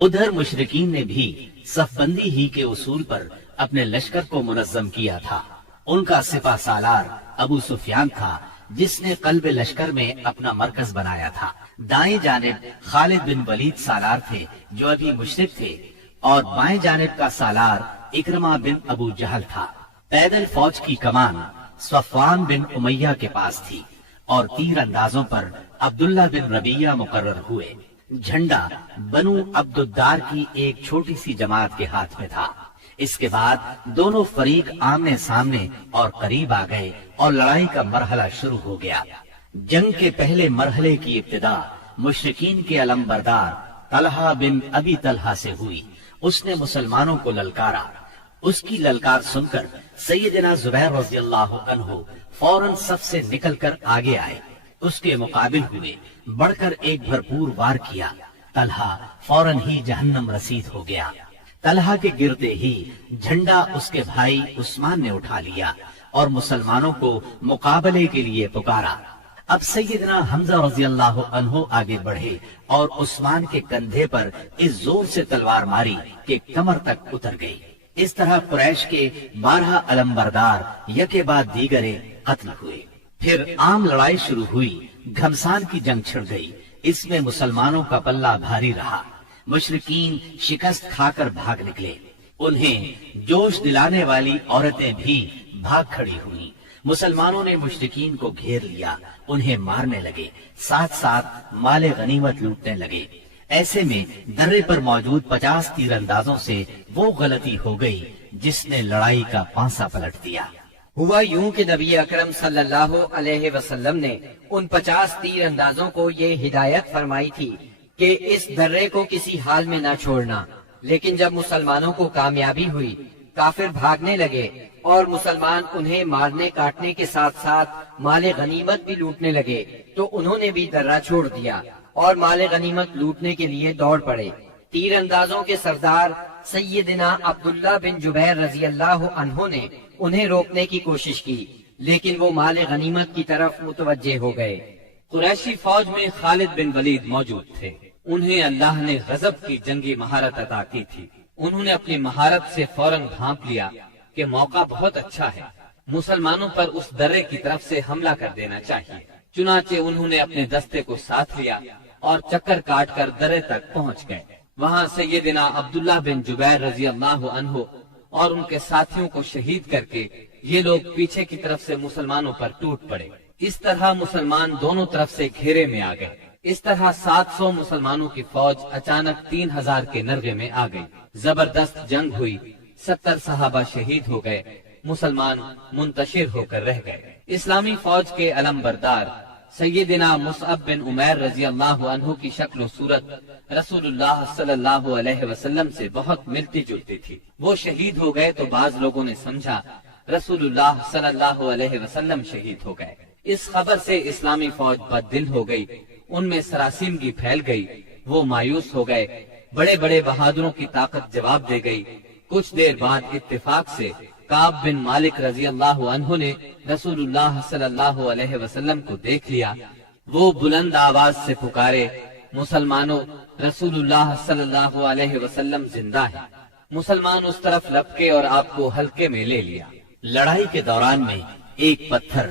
ادھر مشرکین نے بھی صف بندی ہی کے اصول پر اپنے لشکر کو منظم کیا تھا۔ ان کا سپہ سالار ابو سفیان تھا، جس نے قلب لشکر میں اپنا مرکز بنایا تھا۔ دائیں جانب خالد بن ولید سالار تھے جو ابھی مشرک تھے، اور بائیں جانب کا سالار اکرمہ بن ابو جہل تھا۔ پیدل فوج کی کمان صفوان بن امیہ کے پاس تھی، اور تیر اندازوں پر عبداللہ بن ربیہ مقرر ہوئے۔ جھنڈا بنو عبد الدار کی ایک چھوٹی سی جماعت کے ہاتھ میں تھا۔ اس کے بعد دونوں فریق آمنے سامنے اور قریب آ گئے اور لڑائی کا مرحلہ شروع ہو گیا۔ جنگ کے پہلے مرحلے کی ابتدا مشرکین کے علمبردار طلحہ بن ابی طلحہ سے ہوئی۔ اس نے مسلمانوں کو للکارا۔ اس کی للکار سن کر سیدنا زبیر رضی اللہ عنہ فوراً صف سے نکل کر آگے آئے، اس کے مقابل ہوئے، بڑھ کر ایک بھرپور وار کیا۔ طلحہ فوراً ہی جہنم رسید ہو گیا۔ طلحہ کے گرتے ہی جھنڈا اس کے بھائی عثمان نے اٹھا لیا اور مسلمانوں کو مقابلے کے لیے پکارا۔ اب سیدنا حمزہ رضی اللہ عنہ آگے بڑھے اور عثمان کے کندھے پر اس زور سے تلوار ماری کہ کمر تک اتر گئی۔ اس طرح قریش کے 12 علمبردار یکے بعد دیگرے قتل ہوئے۔ پھر عام لڑائی شروع ہوئی۔ گھمسان کی جنگ چھڑ گئی۔ اس میں مسلمانوں کا پلہ بھاری رہا۔ مشرکین شکست کھا کر بھاگ نکلے۔ انہیں جوش دلانے والی عورتیں بھی بھاگ کھڑی ہوئیں۔ مسلمانوں نے مشرکین کو گھیر لیا، انہیں مارنے لگے، ساتھ ساتھ مال غنیمت لوٹنے لگے۔ ایسے میں درے پر موجود 50 تیر اندازوں سے وہ غلطی ہو گئی جس نے لڑائی کا پانسا پلٹ دیا۔ ہوا یوں کہ نبی اکرم صلی اللہ علیہ وسلم نے ان 50 تیر اندازوں کو یہ ہدایت فرمائی تھی کہ اس درے کو کسی حال میں نہ چھوڑنا، لیکن جب مسلمانوں کو کامیابی ہوئی، کافر بھاگنے لگے اور مسلمان انہیں مارنے کاٹنے کے ساتھ ساتھ مال غنیمت بھی لوٹنے لگے، تو انہوں نے بھی درہ چھوڑ دیا اور مال غنیمت لوٹنے کے لیے دوڑ پڑے۔ تیر اندازوں کے سردار سیدنا عبداللہ بن جبیر رضی اللہ عنہ نے انہیں روکنے کی کوشش کی، لیکن وہ مال غنیمت کی طرف متوجہ ہو گئے۔ قریشی فوج میں خالد بن ولید موجود تھے۔ انہیں اللہ نے غضب کی جنگی مہارت عطا کی تھی۔ انہوں نے اپنی مہارت سے فوراً بھانپ لیا کہ موقع بہت اچھا ہے، مسلمانوں پر اس درے کی طرف سے حملہ کر دینا چاہیے۔ چنانچہ انہوں نے اپنے دستے کو ساتھ لیا اور چکر کاٹ کر درے تک پہنچ گئے۔ وہاں سیدنا عبداللہ بن جبیر رضی اللہ عنہ اور ان کے ساتھیوں کو شہید کر کے یہ لوگ پیچھے کی طرف سے مسلمانوں پر ٹوٹ پڑے۔ اس طرح مسلمان دونوں طرف سے گھیرے میں آ گئے۔ اس طرح 700 مسلمانوں کی فوج اچانک 3000 کے نرغے میں آ گئی۔ زبردست جنگ ہوئی، 70 صحابہ شہید ہو گئے، مسلمان منتشر ہو کر رہ گئے۔ اسلامی فوج کے علمبردار سیدنا مصعب بن عمیر رضی اللہ عنہ کی شکل و صورت رسول اللہ صلی اللہ علیہ وسلم سے بہت ملتی جلتی تھی۔ وہ شہید ہو گئے تو بعض لوگوں نے سمجھا رسول اللہ صلی اللہ علیہ وسلم شہید ہو گئے۔ اس خبر سے اسلامی فوج بد دل ہو گئی، ان میں سراسیمگی پھیل گئی، وہ مایوس ہو گئے۔ بڑے بڑے بہادروں کی طاقت جواب دے گئی۔ کچھ دیر بعد اتفاق سے کعب بن مالک رضی اللہ عنہ نے رسول اللہ صلی اللہ علیہ وسلم کو دیکھ لیا۔ وہ بلند آواز سے پکارے، مسلمانوں، رسول اللہ صلی اللہ علیہ وسلم زندہ ہے۔ مسلمان اس طرف لپکے اور آپ کو حلقے میں لے لیا۔ لڑائی کے دوران میں ایک پتھر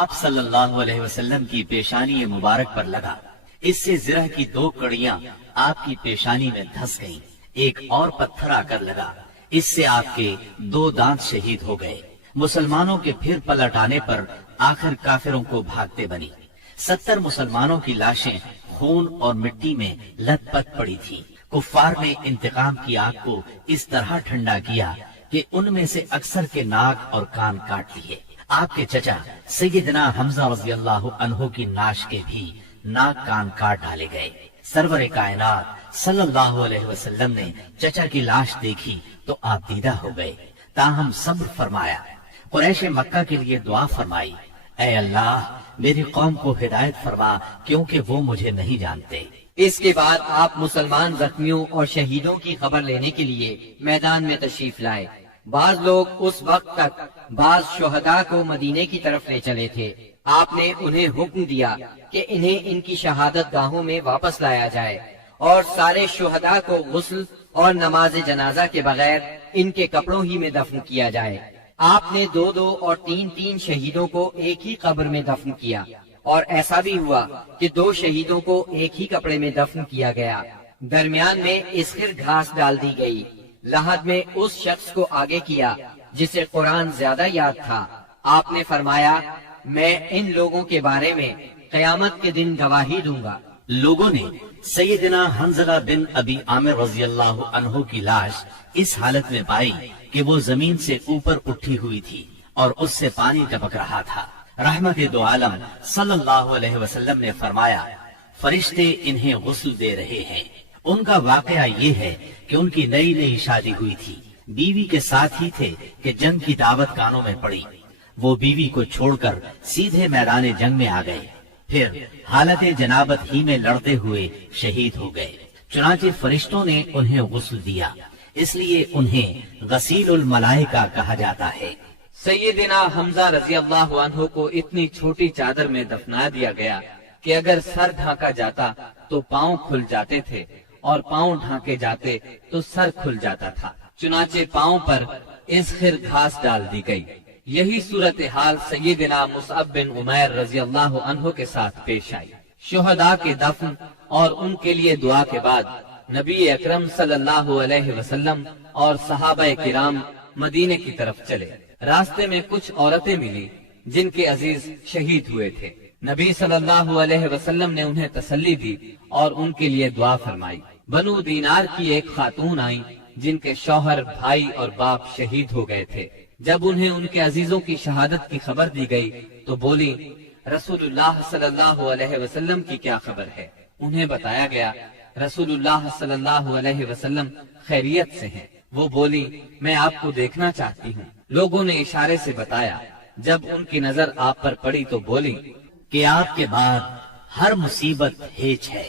آپ صلی اللہ علیہ وسلم کی پیشانی مبارک پر لگا، اس سے زرہ کی 2 کڑیاں آپ کی پیشانی میں دھس گئیں۔ ایک اور پتھر آ کر لگا، اس سے آپ کے 2 دانت شہید ہو گئے۔ مسلمانوں کے پھر پلٹ آنے پر آخر کافروں کو بھاگتے بنی۔ 70 مسلمانوں کی لاشیں خون اور مٹی میں لت پت پڑی تھی۔ کفار نے انتقام کی آگ کو اس طرح ٹھنڈا کیا کہ ان میں سے اکثر کے ناک اور کان کاٹ لیے۔ آپ کے چچا سیدنا حمزہ رضی اللہ عنہ کی ناش کے بھی ناک کان کاٹ ڈالے گئے۔ سرور کائنات صلی اللہ علیہ وسلم نے چچا کی لاش دیکھی تو آپ دیدہ ہو گئے، تاہم صبر فرمایا۔ قریش مکہ کے لیے دعا فرمائی، اے اللہ میری قوم کو ہدایت فرما کیونکہ وہ مجھے نہیں جانتے۔ اس کے بعد آپ مسلمان زخمیوں اور شہیدوں کی خبر لینے کے لیے میدان میں تشریف لائے۔ بعض لوگ اس وقت تک بعض شہداء کو مدینے کی طرف لے چلے تھے۔ آپ نے انہیں حکم دیا کہ انہیں ان کی شہادت گاہوں میں واپس لایا جائے اور سارے شہداء کو غسل اور نماز جنازہ کے بغیر ان کے کپڑوں ہی میں دفن کیا جائے۔ آپ نے 2 اور 3 شہیدوں کو ایک ہی قبر میں دفن کیا، اور ایسا بھی ہوا کہ 2 شہیدوں کو ایک ہی کپڑے میں دفن کیا گیا۔ درمیان میں اسخر گھاس ڈال دی گئی۔ لحد میں اس شخص کو آگے کیا جسے قرآن زیادہ یاد تھا۔ آپ نے فرمایا، میں ان لوگوں کے بارے میں قیامت کے دن گواہی دوں گا۔ لوگوں نے سیدنا حنظلہ بن ابی عامر رضی اللہ عنہ کی لاش اس حالت میں پائی کہ وہ زمین سے اوپر اٹھی ہوئی تھی اور اس سے پانی ٹپک رہا تھا۔ رحمت دو عالم صلی اللہ علیہ وسلم نے فرمایا، فرشتے انہیں غسل دے رہے ہیں۔ ان کا واقعہ یہ ہے کہ ان کی نئی شادی ہوئی تھی، بیوی کے ساتھ ہی تھے کہ جنگ کی دعوت کانوں میں پڑی۔ وہ بیوی کو چھوڑ کر سیدھے میدان جنگ میں آ گئے، پھر حالت جنابت ہی میں لڑتے ہوئے شہید ہو گئے۔ چنانچہ فرشتوں نے انہیں غسل دیا، اس لیے انہیں غسیل الملائکہ کہا جاتا ہے۔ سیدنا حمزہ رضی اللہ عنہ کو اتنی چھوٹی چادر میں دفنا دیا گیا کہ اگر سر ڈھانکا جاتا تو پاؤں کھل جاتے تھے، اور پاؤں ڈھانکے جاتے تو سر کھل جاتا تھا۔ چنانچہ پاؤں پر اسخر گھاس ڈال دی گئی۔ یہی صورتحال سیدنا مصعب بن عمیر رضی اللہ عنہ کے ساتھ پیش آئی۔ شہداء کے دفن اور ان کے لیے دعا کے بعد نبی اکرم صلی اللہ علیہ وسلم اور صحابہ کرام مدینے کی طرف چلے۔ راستے میں کچھ عورتیں ملی جن کے عزیز شہید ہوئے تھے۔ نبی صلی اللہ علیہ وسلم نے انہیں تسلی دی اور ان کے لیے دعا فرمائی۔ بنو دینار کی ایک خاتون آئیں جن کے شوہر، بھائی اور باپ شہید ہو گئے تھے۔ جب انہیں ان کے عزیزوں کی شہادت کی خبر دی گئی تو بولی، رسول اللہ صلی اللہ علیہ وسلم کی کیا خبر ہے؟ انہیں بتایا گیا رسول اللہ صلی اللہ علیہ وسلم خیریت سے ہیں۔ وہ بولی، میں آپ کو دیکھنا چاہتی ہوں۔ لوگوں نے اشارے سے بتایا۔ جب ان کی نظر آپ پر پڑی تو بولی کہ آپ کے بعد ہر مصیبت ہیچ ہے۔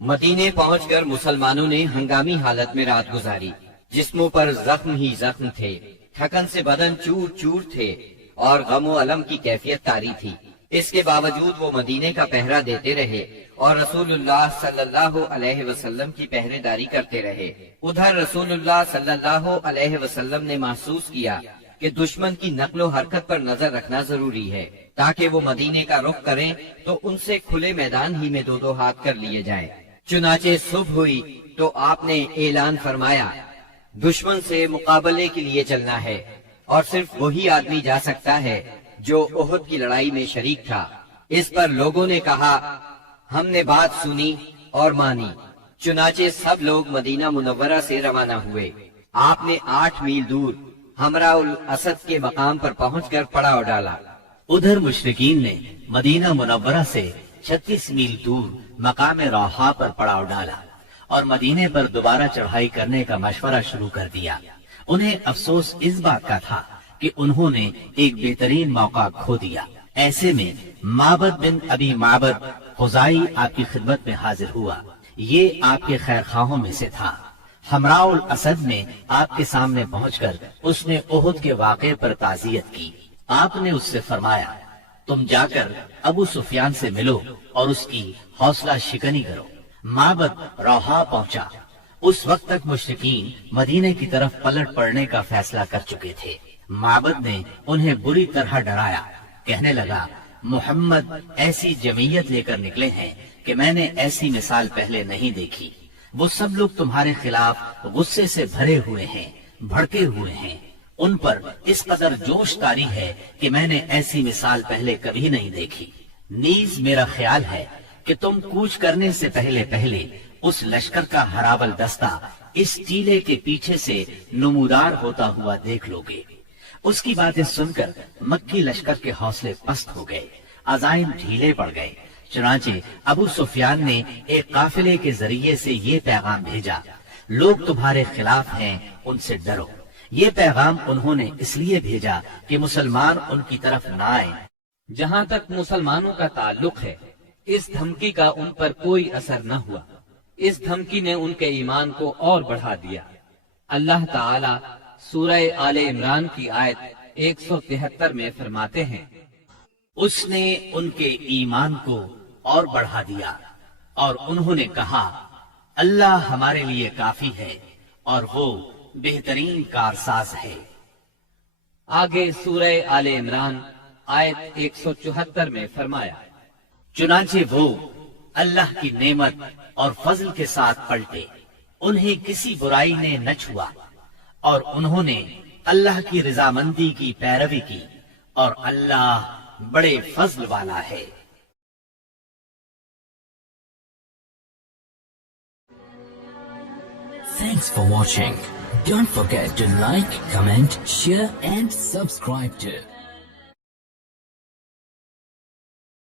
مدینے پہنچ کر مسلمانوں نے ہنگامی حالت میں رات گزاری۔ جسموں پر زخم ہی زخم تھے، تھکن سے بدن چور چور تھے اور غم و علم کی کیفیت طاری تھی۔ اس کے باوجود وہ مدینے کا پہرا دیتے رہے اور رسول اللہ صلی اللہ علیہ وسلم کی پہرے داری کرتے رہے۔ ادھر رسول اللہ صلی اللہ علیہ وسلم نے محسوس کیا کہ دشمن کی نقل و حرکت پر نظر رکھنا ضروری ہے تاکہ وہ مدینے کا رخ کریں تو ان سے کھلے میدان ہی میں 2 ہاتھ کر لیے جائیں۔ چنانچہ صبح ہوئی تو آپ نے اعلان فرمایا، دشمن سے مقابلے کے لیے چلنا ہے، اور صرف وہی آدمی جا سکتا ہے جو احد کی لڑائی میں شریک تھا۔ اس پر لوگوں نے کہا، ہم نے بات سنی اور مانی۔ چنانچہ سب لوگ مدینہ منورہ سے روانہ ہوئے۔ آپ نے 8 میل دور حمراء الاسد کے مقام پر پہنچ کر پڑاؤ ڈالا۔ ادھر مشرکین نے مدینہ منورہ سے 36 میل دور مقام روحا پر پڑاؤ ڈالا اور مدینے پر دوبارہ چڑھائی کرنے کا مشورہ شروع کر دیا۔ انہیں افسوس اس بات کا تھا کہ انہوں نے ایک بہترین موقع کھو دیا۔ ایسے میں معبد بن ابی معبد خزائی آپ کی خدمت میں حاضر ہوا۔ یہ آپ کے خیر خواہوں میں سے تھا۔ حمراء الاسد میں آپ کے سامنے پہنچ کر اس نے احد کے واقعے پر تعزیت کی۔ آپ نے اس سے فرمایا، تم جا کر ابو سفیان سے ملو اور اس کی حوصلہ شکنی کرو۔ معبد روحا پہنچا۔ اس وقت تک مشرکین مدینے کی طرف پلٹ پڑنے کا فیصلہ کر چکے تھے۔ معبد نے انہیں بری طرح ڈرایا، کہنے لگا، محمد ایسی جمعیت لے کر نکلے ہیں کہ میں نے ایسی مثال پہلے نہیں دیکھی۔ وہ سب لوگ تمہارے خلاف غصے سے بھرے ہوئے ہیں، بھڑکے ہوئے ہیں۔ ان پر اس قدر جوش طاری ہے کہ میں نے ایسی مثال پہلے کبھی نہیں دیکھی۔ نیز میرا خیال ہے کہ تم کوچ کرنے سے پہلے اس لشکر کا ہراول دستہ اس ٹیلے کے پیچھے سے نمودار ہوتا ہوا دیکھ لو گے۔ اس کی باتیں سن کر مکی لشکر کے حوصلے پست ہو گئے، عزائم ڈھیلے پڑ گئے۔ چنانچہ ابو سفیان نے ایک قافلے کے ذریعے سے یہ پیغام بھیجا، لوگ تمہارے خلاف ہیں، ان سے ڈرو۔ یہ پیغام انہوں نے اس لیے بھیجا کہ مسلمان ان کی طرف نہ آئیں۔ جہاں تک مسلمانوں کا تعلق ہے، اس دھمکی کا ان پر کوئی اثر نہ ہوا۔ اس دھمکی نے ان کے ایمان کو اور بڑھا دیا۔ اللہ تعالی سورہ آل عمران کی آیت 173 میں فرماتے ہیں، اس نے ان کے ایمان کو اور بڑھا دیا اور انہوں نے کہا، اللہ ہمارے لیے کافی ہے اور وہ بہترین کارساز ہے۔ آگے سورہ آل عمران آیت 174 میں فرمایا، چنانچہ وہ اللہ کی نعمت اور فضل کے ساتھ پلٹے، انہیں کسی برائی نے نہ چھوا، اور انہوں نے اللہ کی رضامندی کی پیروی کی، اور اللہ بڑے فضل والا ہے۔ Thanks for watching. Don't forget to like, comment, share and subscribe to